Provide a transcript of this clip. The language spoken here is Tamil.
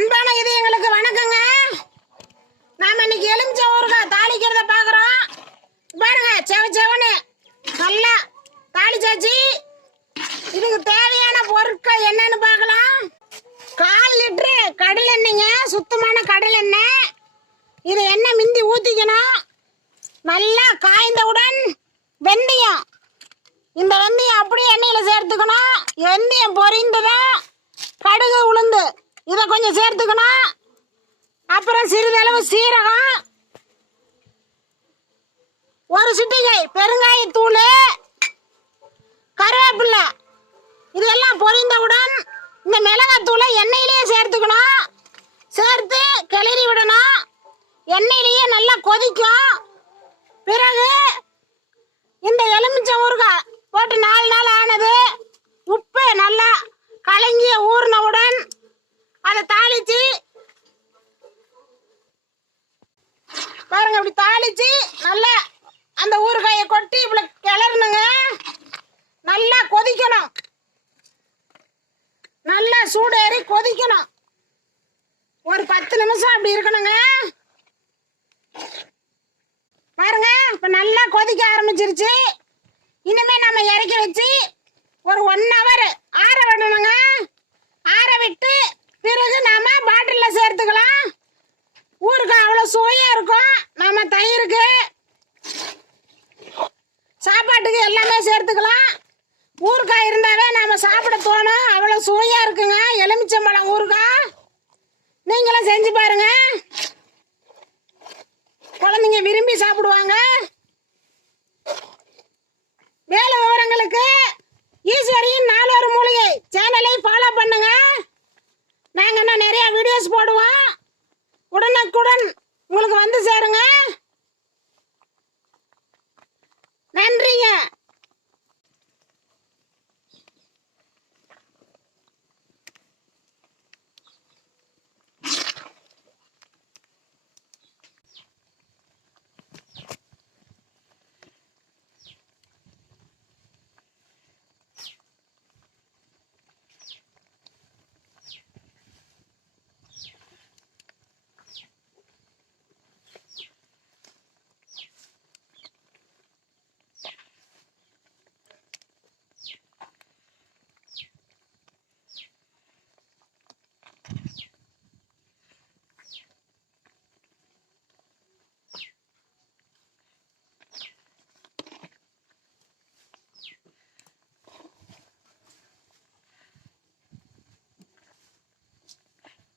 அன்பான இதயங்களுக்கு வணக்கங்க. நாம இன்னைக்கு எலுமிச்சை ஊறுகாய் தாளிக்கிறத பாக்குறோம். பாருங்க, செவன்னு நல்லா தாளிச்சாச்சு. இதுக்கு தேவையான பொருட்கள் என்னன்னு பார்க்கலாம். 1/4 லிட்டரு கடல் எண்ணெய்ங்க, சுத்தமான கடல் எண்ணெய். இது எண்ணெய் மிந்தி ஊத்திக்கணும். நல்லா காய்ந்தவுடன் வெந்தயம், இந்த வெந்தயம் அப்படியே எண்ணெயில சேர்த்துக்கணும். வெந்தயம் பொரிந்ததும் கடுகு உளுந்து இதை கொஞ்சம் சேர்த்துக்கணும். அப்புறம் சிறிதளவு சீரகம், ஒரு சிட்டிகை பெருங்காயத்தூள், கருவேப்பிலை, இதெல்லாம் பொரிந்தவுடன் இந்த மிளகாத்தூளை எண்ணெயிலேயே சேர்த்துக்கணும். சேர்த்து கிளறி விடணும். எண்ணெயிலேயே நல்லா கொதிக்கும். பிறகு இந்த எலுமிச்சை ஊறுகாய் போட்டு 4 நாள் ஆனது. உப்பு நல்லா கலங்கிய ஊறினவுடன் அதை தாளிச்சு பாருங்க. இப்படி தாளிச்சு நல்லா அந்த ஊறுகாயை கொட்டி இப்படி கிளறணுங்க. நல்லா கொதிக்கணும். நல்லா சூடேறி கொதிக்கணும். ஒரு 10 நிமிஷம் அப்படி இருக்கணுங்க. பாருங்க, இப்ப நல்லா கொதிக்க ஆரம்பிச்சிருச்சு. இனிமே நம்ம இறக்கி வச்சு ஒரு 1 ஹவர் ஆற விடணுங்க. ஆற விட்டு பிறகு நாம பாட்டில்ல சேர்த்துக்கலாம். ஊறுகாய் அவ்வளவு சுவையா இருக்கும். நாம தயிருக்கு, சாப்பாட்டுக்கு எல்லாமே சேர்த்துக்கலாம். ஊறுகாய் இருந்தாவே நாம சாப்பிட தோணும். அவ்வளவு சுவையா இருக்குங்க எலுமிச்சம்பழம் ஊறுகாய். நீங்களும் செஞ்சு பாருங்க. குழந்தைங்க விரும்பி சாப்பிடுவாங்க. மேலும் விவரங்களுக்கு ஈஸ்வரியின் 4 ஒரு மூலிகை சேனலை ஃபாலோ பண்ணுங்க. நாங்க இன்னும் நிறைய வீடியோஸ் போடுவோம். உடனுக்குடன் உங்களுக்கு வந்து சேருங்க. நன்றிங்க.